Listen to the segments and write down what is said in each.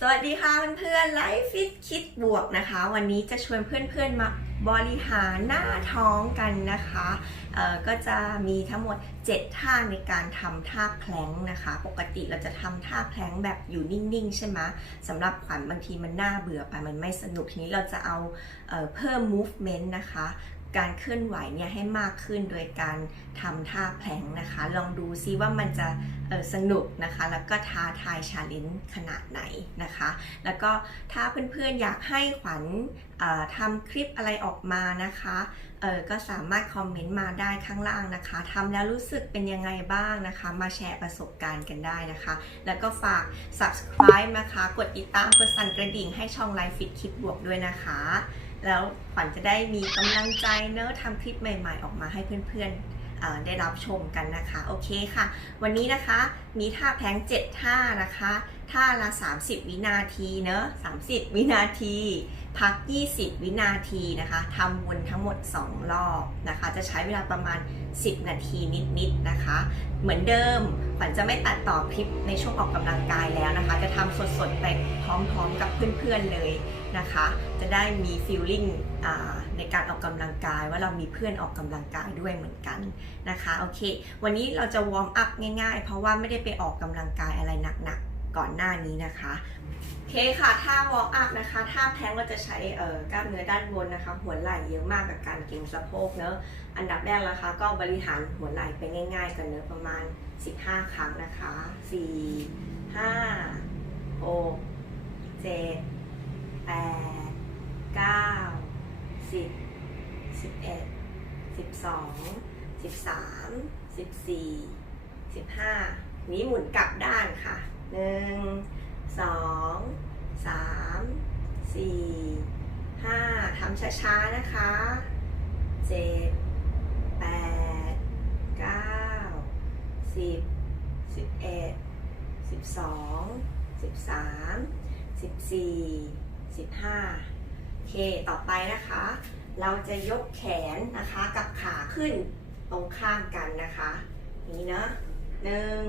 สวัสดีค่ะเพื่อนๆไลฟ์ฟิตคิดบวกนะคะ วันนี้จะชวนเพื่อนๆมาบริหารหน้าท้องกันนะคะเอ่อก็จะมีทั้งหมด 7 ท่าในการทำท่าแพลงนะคะ ปกติเราจะทำท่าแพลงแบบอยู่นิ่งๆ ใช่ไหมสำหรับขวัญบางทีมันน่าเบื่อไปมันไม่สนุกทีนี้เราจะเอาเอ่อเพิ่ม movement นะคะ การเคลื่อนไหวเนี่ยให้มากขึ้นโดยการทำท่าแพลงนะคะ ลองดูซิว่ามันจะสนุกนะคะ แล้วก็ท้าทายชาเลนจ์ขนาดไหนนะคะ แล้วก็ถ้าเพื่อนๆอยากให้ขวัญทำคลิปอะไรออกมานะคะก็สามารถคอมเมนต์มาได้ข้างล่างนะคะทำแล้วรู้สึกเป็นยังไงบ้างนะคะ มาแชร์ประสบการณ์กันได้นะคะ แล้วก็ฝาก subscribe นะคะ กดติดตามกดสั่นกระดิ่งให้ช่อง Life Fit คิดบวกด้วยนะคะ แล้วขวัญจะได้มีกำลังใจเนอะทำคลิปใหม่ ๆ ออกมาให้เพื่อนๆได้รับชมกันนะคะ โอเคค่ะ วันนี้นะคะมีท่าแพง7ท่านะคะ ท่าละ 30 วินาทีเนอะ30 วินาที พัก 20 วินาทีนะคะทำวนทั้งหมด 2 รอบนะคะ จะใช้เวลาประมาณ 10 นาทีนิดๆนะคะ เหมือนเดิมขวัญจะไม่ตัดต่อคลิปในช่วงออกกำลังกายแล้วนะคะ จะทำสดๆไปพร้อมๆกับเพื่อนๆเลย นะคะ จะได้มีฟีลลิ่งในการออกกำลังกาย ว่าเรามีเพื่อนออกกำลังกายด้วยเหมือนกันนะคะโอเค วันนี้เราจะวอร์มอัพง่ายๆ เพราะว่าไม่ได้ไปออกกำลังกายอะไรหนักๆก่อนหน้านี้นะคะโอเคค่ะท่าวอร์มอัพนะคะท่าแพลงเราจะใช้กล้ามเนื้อด้านบนนะคะ หัวไหล่เยอะมากกับการเก็งสะโพกเนอะอันดับแรกนะคะ ก็บริหารหัวไหล่ไปง่ายๆกันเนอะประมาณ 15 ครั้งนะคะ 4 5 6 7 8 9 10 11 12 13 14 15นี้หมุนกลับด้านค่ะ1 2 3 4 5ทำช้าๆนะคะ7 8 9 10 11 12 13 14 15โอเค ต่อไปนะคะ เราจะยกแขนนะคะกับขาขึ้นตรงข้ามกันนะคะ นี่เนาะหนึ่ง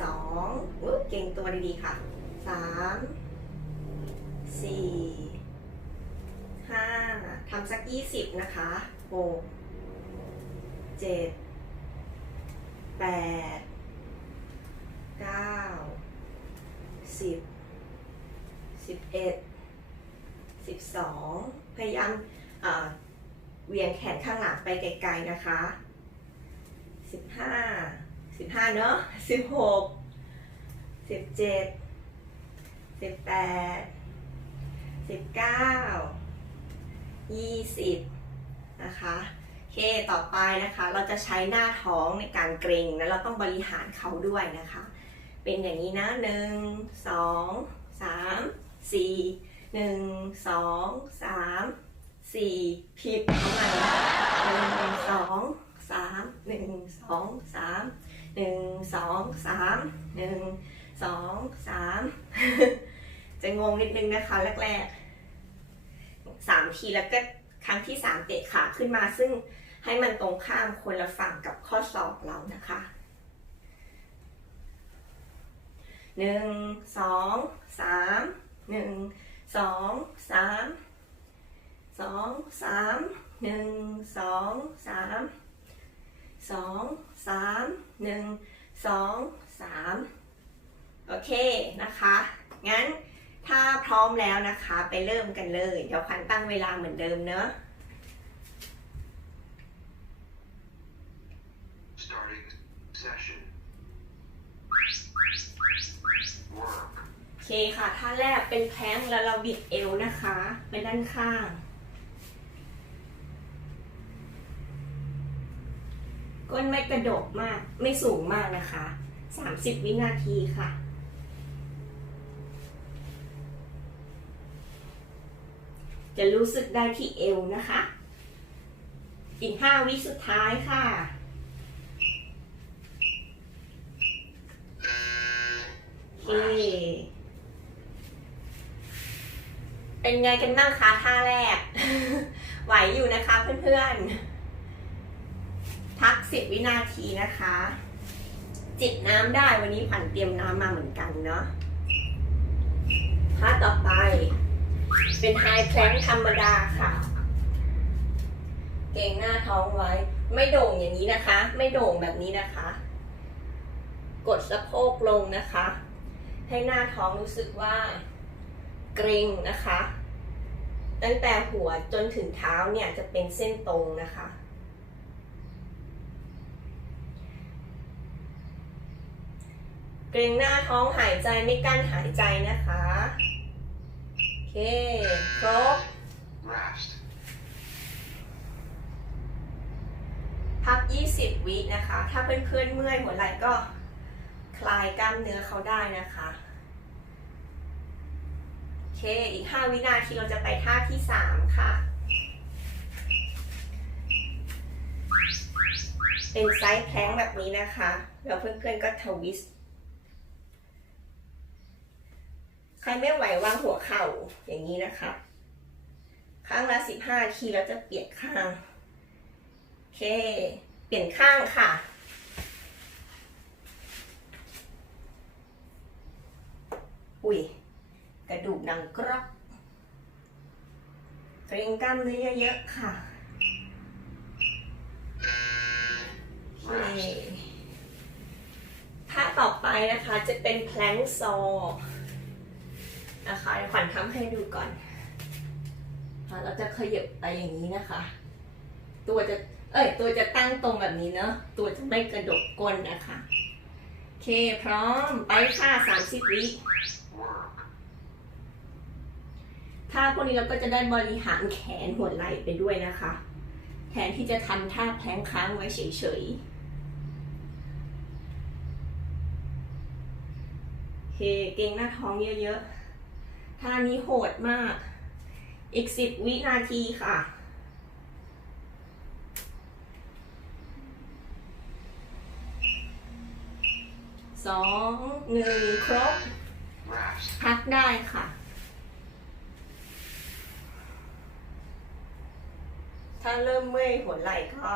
สองอุ๊เก่งตัวดีๆค่ะสามสี่ห้าทำสักยี่สิบนะคะหกเจ็ดแปดเก้าสิบ สิบเอ็ด12พยายามเหวียงแขนข้างหลังไปไกลๆนะคะ15 15เนอะ16 17 18 19 20นะคะโอเคต่อไปนะคะเราจะใช้หน้าท้องในการเกรงแล้วเราต้องบริหารเขาด้วยนะคะ เป็นอย่างนี้นะหนึ่งสองสาม สี่หนึ่งสองสามสี่ผิดเอาใหม่หนึ่งสองสามหนึ่งสองสามหนึ่งสองสามหนึ่งสองสามจะงงนิดนึงนะคะแรกๆสามทีแล้วก็ครั้งที่สามเตะขาขึ้นมาซึ่งให้มันตรงข้ามคนละฝั่งกับข้อศอกเรานะคะหนึ่งสองสาม หนึ่งสองสามสองสามหนึ่งสองสามสองสามหนึ่งสองสามโอเคนะคะ งั้นถ้าพร้อมแล้วนะคะไปเริ่มกันเลย เดี๋ยวขวัญตั้งเวลาเหมือนเดิมเนอะ Starting session. เคค่ะท่าแรกเป็นแพงก์แล้วเราบิดเอวนะคะไปด้านข้าง ก้นไม่กระดกมากไม่สูงมากนะคะ 30 วินาทีค่ะจะรู้สึกได้ที่เอวนะคะ อีก 5 วิสุดท้ายค่ะ โอเค เป็นไงกันบ้างคะท่าแรก ไหวอยู่นะคะเพื่อนๆ พักสิบวินาทีนะคะ จิบน้ำได้วันนี้ผันเตรียมน้ำมาเหมือนกันเนาะท่าต่อไป เป็นไฮแพลงธรรมดาค่ะ เก่งหน้าท้องไว้ ไม่โด่งอย่างนี้นะคะ ไม่โด่งแบบนี้นะคะ กดสะโพกลงนะคะ ให้หน้าท้องรู้สึกว่า เกรงนะคะ ตั้งแต่หัวจนถึงเท้าเนี่ยจะเป็นเส้นตรงนะคะ เกรงหน้าท้องหายใจไม่กั้นหายใจนะคะ โอเค ครบ Rest. พัก 20 วินะคะ ถ้าเพื่อนๆเมื่อยหัวไหล่ก็คลายกล้ามเนื้อเขาได้นะคะโอ เคอีก 5 วินาทีเราจะไปท่าที่ 3 ค่ะ เป็นไซส์แพลงแบบนี้นะคะ แล้วเพื่อนๆก็ทวิสต์ใครไม่ไหววางหัวเข่าอย่างนี้นะคะ ข้างละ 15 ทีแล้วจะเปลี่ยนข้าง โอเค เปลี่ยนข้างค่ะอุ้ย ดูกดังกรอบเกรงกล้ามเนื้อเยอะๆค่ะโอเคท่าต่อไปนะคะจะเป็นแพลงซอนะคะเดี๋ยวขวัญทำให้ดูก่อนอะเราจะขยับไปอย่างนี้นะคะ ตัวจะ เอ้ย ตัวจะตั้งตรงแบบนี้เนอะตัวจะไม่กระดกก้นนะคะ โอเค พร้อม ไปค่ะ30วิ Work. ท่าพวกนี้เราก็จะได้บริหารแขนหัวไหล่ไปด้วยนะคะ แทนที่จะทำท่าแพลงค้างไว้เฉยๆ โอเค เก่งหน้าท้องเยอะๆ ท่านี้โหดมาก อีก10วินาทีค่ะสองหนึ่งครบ Rest. พักได้ค่ะ ถ้าเริ่มเมื่อยหัวไหล่ก็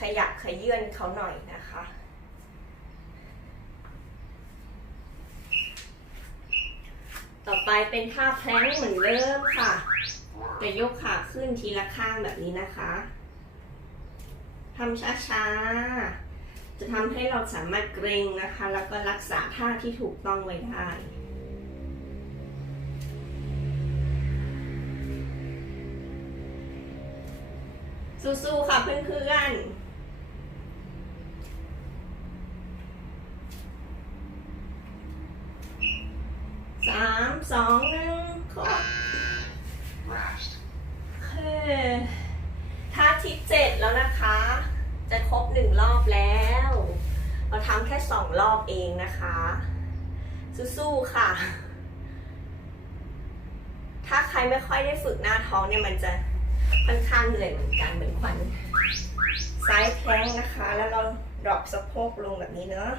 ขยับขยื่นเขาหน่อยนะคะต่อไปเป็นท่าแพลงเหมือนเดิมค่ะ จะยกขาขึ้นทีละข้างแบบนี้นะคะทำช้าๆ จะทำให้เราสามารถเกรงนะคะ แล้วก็รักษาท่าที่ถูกต้องไว้ได้ สู้ๆค่ะเพื่อนๆสามสองหนึ่งครบ Rest. โอเคท่าที่เจ็ดแล้วนะคะ จะครบหนึ่งรอบแล้ว เราทำแค่สองรอบเองนะคะ สู้ๆค่ะ ถ้าใครไม่ค่อยได้ฝึกหน้าท้องเนี่ยมันจะ ค่อนข้างเหนื่อยเหมือนกันเหมือนขวัญซ้ายแพลงนะคะ แล้วเราดรอปสะโพกลงแบบนี้เนอะ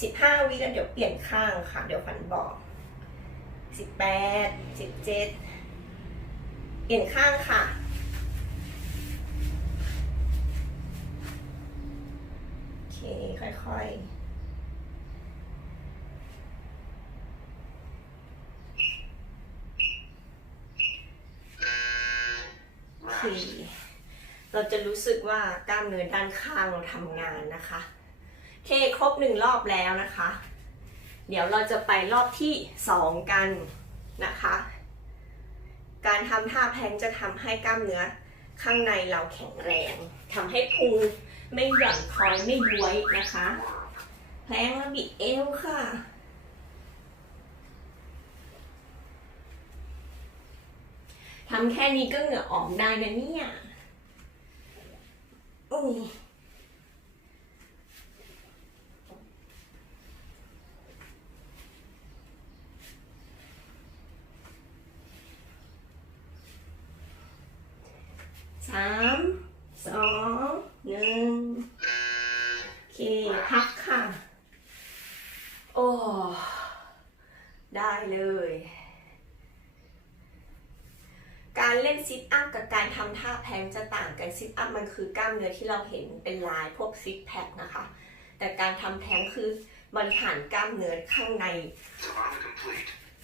สิบห้าวิแล้วเดี๋ยวเปลี่ยนข้างค่ะ เดี๋ยวขวัญบอกสิบแปดสิบเจ็ดเปลี่ยนข้างค่ะโอเคค่อยๆ โอเราจะรู้สึกว่ากล้ามเนื้อด้านข้างเราทำงานนะคะเคครบหนึ่งรอบแล้วนะคะ เดี๋ยวเราจะไปรอบที่สองกันนะคะ การทำท่าแพลงจะทำให้กล้ามเนื้อข้างในเราแข็งแรงทำให้พุงไม่หย่อนคอยไม่ย้วยนะคะ แพลงแล้วบิดเอวค่ะ ทำแค่นี้ก็เหงื่อออกได้นะเนี่ยโอ้ยสามสองหนึ่งโอเค พักค่ะ โอ้ ได้เลย การเล่น ซิทอัพกับการทำท่าแพงจะต่างกันซิทอัพมันคือกล้ามเนื้อที่เราเห็นเป็นลายพวกซิกแพคนะคะ แต่การทำแท้งคือบริหารกล้ามเนื้อข้างใน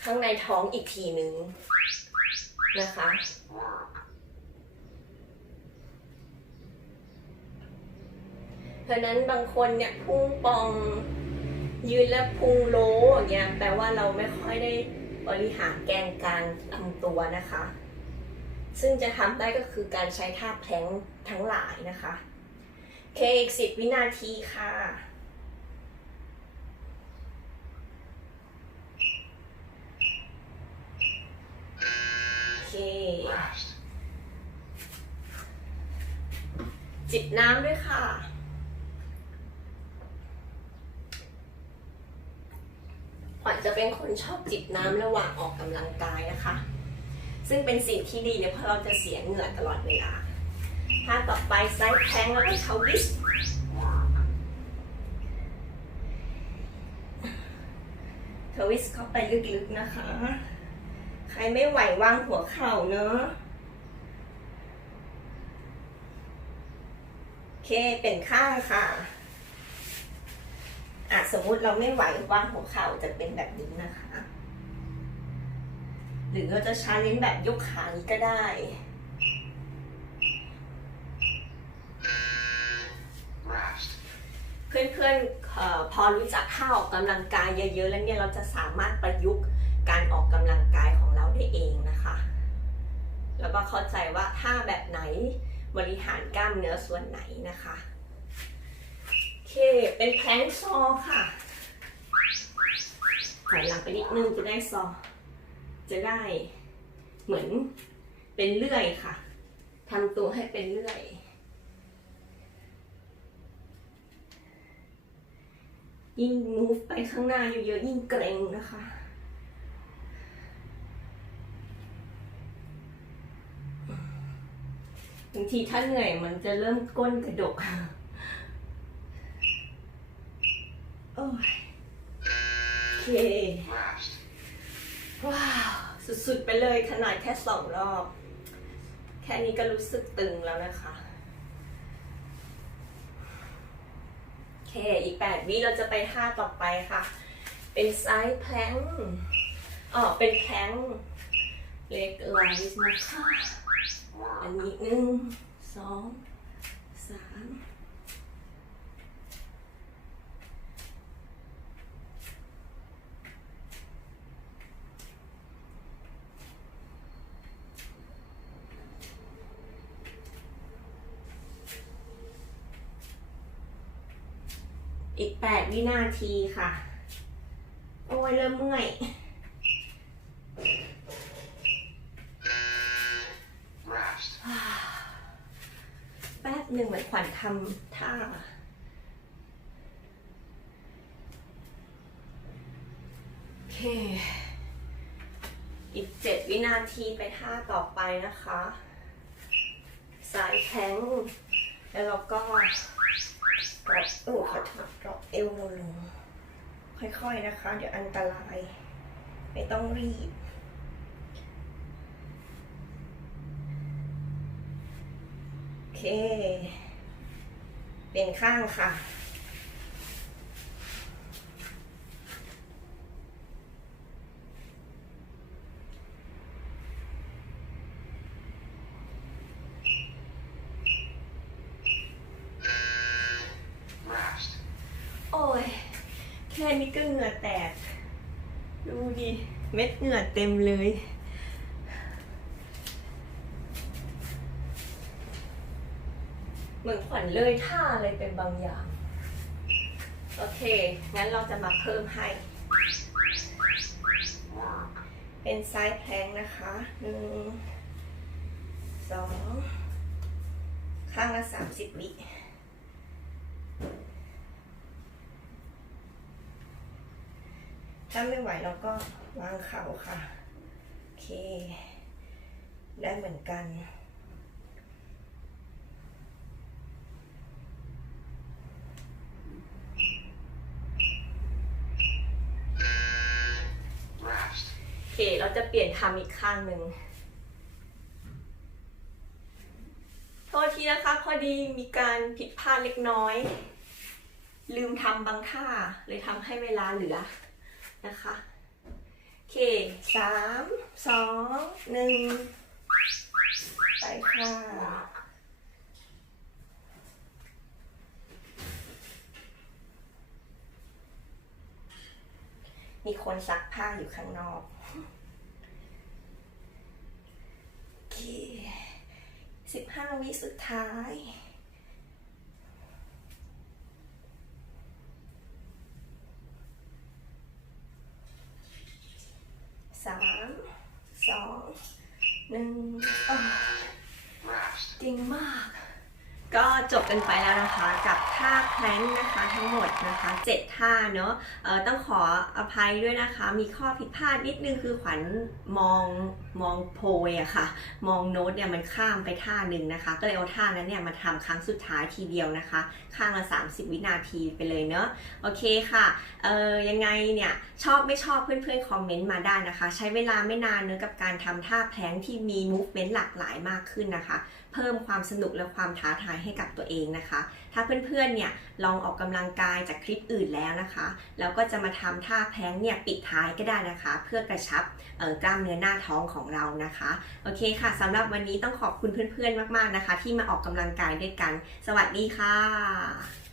ข้างในท้องอีกทีหนึ่งนะคะ เพราะนั้นบางคนเนี่ยพุ่งปองยืนแล้วพุงโลอย่างเงี้ยแปลว่าเราไม่ค่อยได้บริหารแกนกลางลำตัวนะคะ ซึ่งจะทำได้ก็คือการใช้ท่าแพลงทั้งหลายนะคะ เคอีกสิบวินาทีค่ะเคจิบน้ำด้วยค่ะ ขวัญจะเป็นคนชอบจิบน้ำระหว่างออกกำลังกายนะคะ ซึ่งเป็นสิ่งที่ดีเนี่ยเพราะเราจะเสียเหงื่อตลอดเวลาท่าต่อไปไซด์แพงแล้วก็เชาวิสทวิสเข้าไปลึกๆนะคะ ใครไม่ไหววางหัวเข่าเนอะโอเคเป็นข้างค่ะอะ สมมุติเราไม่ไหววางหัวเข่าจะเป็นแบบนี้นะคะ หรือเราจะชาเลนจ์แบบยกขานี้ก็ได้ Rest. เพื่อนๆเออพอรู้จักท่าออกกำลังกายเยอะๆ แล้วเนี่ยเราจะสามารถประยุกต์การออกกำลังกายของเราได้เองนะคะ แล้วก็เข้าใจว่าท่าแบบไหนบริหารกล้ามเนื้อส่วนไหนนะคะโอเค เป็นแพลงก์ซอค่ะถอยหลังไปนิดนึงจะได้ซอ จะได้เหมือนเป็นเลื่อยค่ะทำตัวให้เป็นเลื่อย ยิ่ง move ไปข้างหน้าเยอะๆยิ่งเกรงนะคะบางทีถ้าเหนื่อยมันจะเริ่มก้นกระดกโอ้ยโอเค ว้าว สุดๆไปเลยขนาดแค่สองรอบ แค่นี้ก็รู้สึกตึงแล้วนะคะ โอเค อีก8วิเราจะไปท่าต่อไปค่ะ เป็นไซด์แพลงอ๋อเป็นแพลงเล็กไลส์นะคะ อันนี้หนึ่งสองสาม อีกแปดวินาทีค่ะ โอ้ยเริ่มเมื่อย แป๊บหนึ่งเหมือนขวัญทำท่าโอเค อีกเจ็ดวินาทีไปท่าต่อไปนะคะ สายแข็ง แล้วเราก็กดโอ้ขอโทษดรอบเอวลงค่อยๆนะคะ เดี๋ยวอันตราย ไม่ต้องรีบโอเค เป็นข้างค่ะ Rest. โอ้ย แค่ นี้ก็เหงื่อแตก ดูดิเม็ดเหงื่อเต็มเลย เหมือนขวัญเลยท่าอะไรเป็นบางอย่าง โอเค งั้นเราจะมาเพิ่มให้ เป็นไซส์แพลงนะคะหนึ่งสองข้างละสามสิบวิ ถ้าไม่ไหวเราก็วางเข่าค่ะ โอเค ได้เหมือนกัน โอเค เราจะเปลี่ยนทำอีกข้างหนึ่งโทษทีนะคะ พอดีมีการผิดพลาดเล็กน้อย ลืมทำบางท่าเลยทำให้เวลาเหลือ นะคะโอเคสามสองหนึ่งไปค่ะมีคนซักผ้าอยู่ข้างนอกโอเคสิบห้าวิสุดท้าย สาม ส องหนึ่งจริงมาก ก็จบกันไปแล้วนะคะกับท่าแพลนนะคะทั้งหมดนะคะ7ท่าเนาะต้องขออภัยด้วยนะคะ มีข้อผิดพลาดนิดนึงคือขวัญมอง มองโพยอะค่ะ มองโน้ตเนี่ยมันข้ามไปท่าหนึ่งนะคะ ก็เลยเอาท่านั้นเนี่ยมาทำครั้งสุดท้ายทีเดียวนะคะ ข้างละ 30 วินาทีไปเลยเนอะโอเคค่ะเอ่อยังไงเนี่ยชอบไม่ชอบเพื่อนๆคอมเมนต์มาได้นะคะ ใช้เวลาไม่นานเนอะกับการทำท่าแพลงที่มีมูฟเมนต์หลากหลายมากขึ้นนะคะ เพิ่มความสนุกและความท้าทายให้กับตัวเองนะคะ ถ้าเพื่อนๆเนี่ยลองออกกำลังกายจากคลิปอื่นแล้วนะคะแล้วก็จะมาทำท่าแพ้งเนี่ยปิดท้ายก็ได้นะคะ เพื่อกระชับกล้ามเนื้อหน้าท้องของเรานะคะโอเคค่ะสำหรับวันนี้ต้องขอบคุณเพื่อนๆมากๆนะคะ ที่มาออกกำลังกายด้วยกัน สวัสดีค่ะ